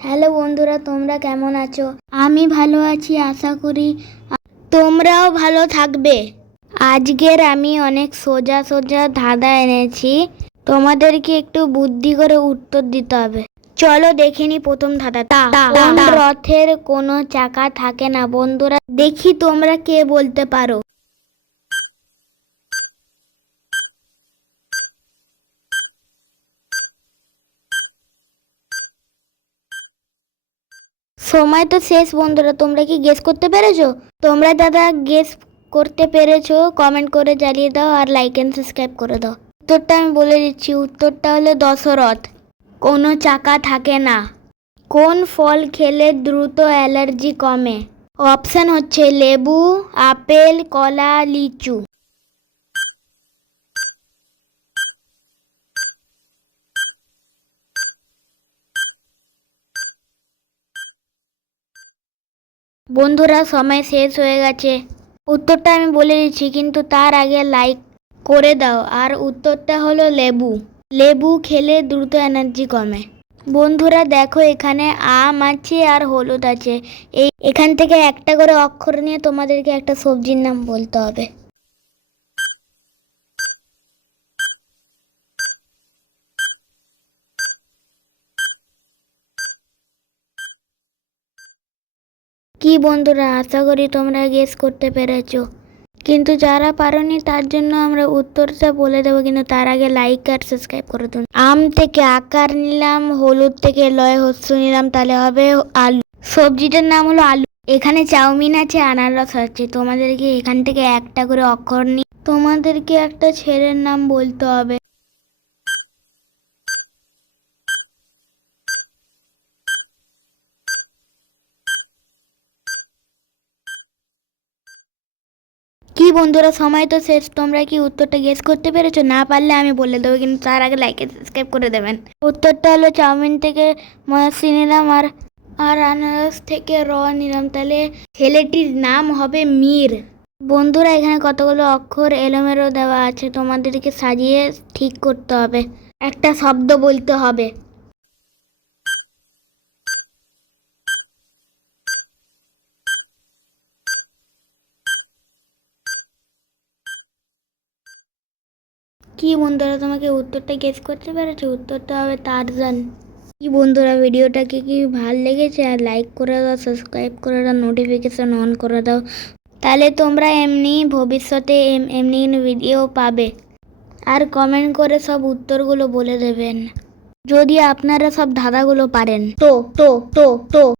Hello বন্ধুরা তোমরা কেমন আছো? আমি ভালো আছি আশা করি তোমরাও ভালো থাকবে। আজকের আমি অনেক সোজা সোজা ধাঁধা এনেছি। তোমাদেরকে একটু বুদ্ধি করে উত্তর দিতে হবে। চলো দেখিনি প্রথম ধাঁধাটা। কোন রথের কোনো চাকা থাকে না বন্ধুরা? দেখি তোমরা কে বলতে পারো। সময় তো শেষ, বন্ধুরা। তোমরা কি গেস করতে পেরেছ? তোমরা দাদা গেস করতে পেরেছ। কমেন্ট করে জ্বালিয়ে দাও আর লাইক অ্যান্ড সাবস্ক্রাইব করে দাও। উত্তরটা আমি বলে দিচ্ছি। উত্তরটা হলো দশরথ। কোনো চাকা থাকে না। কোন ফল খেলে দ্রুত অ্যালার্জি কমে? অপশান হচ্ছে লেবু, আপেল, কলা, লিচু। বন্ধুরা, সময় শেষ হয়ে গেছে। উত্তরটা আমি বলে দিচ্ছি, কিন্তু তার আগে লাইক করে দাও। আর উত্তরটা হলো লেবু। লেবু খেলে দ্রুত এনার্জি কমে। বন্ধুরা, দেখো এখানে আম আছে আর হলুদ আছে। এই এখান থেকে একটা করে অক্ষর নিয়ে তোমাদেরকে একটা সবজির নাম বলতে হবে। বন্ধুরা, আশা করি তোমরা গেস করতে পেরেছ। কিন্তু যারা পারোনি, তার জন্য আমরা উত্তরটা বলে দেবো, কিন্তু তার আগে লাইক আর সাবস্ক্রাইব করে দিন। আম থেকে আকার নিলাম, হলুদ থেকে লয় হস্য নিলাম, তাহলে হবে আলু। সবজিটার নাম হলো আলু। এখানে চাউমিন আছে, আনারস আছে। তোমাদেরকে এখান থেকে একটা করে অক্ষর নি তোমাদেরকে একটা ছেলের নাম বলতে হবে। কি বন্ধুরা, সময় তো শেষ। তোমরা কি উত্তরটা গেস করতে পেরেছ? না পারলে আমি বলে দেবো, কিন্তু তার আগে লাইক সাবস্ক্রাইব করে দেবেন। উত্তরটা হলো চাউমিন থেকে ময়াসি নিলাম আর আর আনারস থেকে র নিলাম। তাহলে ছেলেটির নাম হবে মীর। বন্ধুরা, এখানে কতগুলো অক্ষর এলোমেলো দেওয়া আছে, তোমাদেরকে সাজিয়ে ঠিক করতে হবে। একটা শব্দ বলতে হবে। কি বন্ধুরা, তোমাকে উত্তরটা গেস করতে পেরেছ? উত্তরটা হবে টারজান কি বন্ধুরা, ভিডিওটাকে কি ভালো লেগেছে? আর লাইক করে দাও সাবস্ক্রাইব করে দাও নোটিফিকেশন অন করে দাও। তাহলে তোমরা এমনি ভবিষ্যতে এম- এমনি ভিডিও পাবে। আর কমেন্ট করে সব উত্তরগুলো বলে দেবেন। যদি আপনারা সব ধাঁধাগুলো পারেন। তো তো তো তো।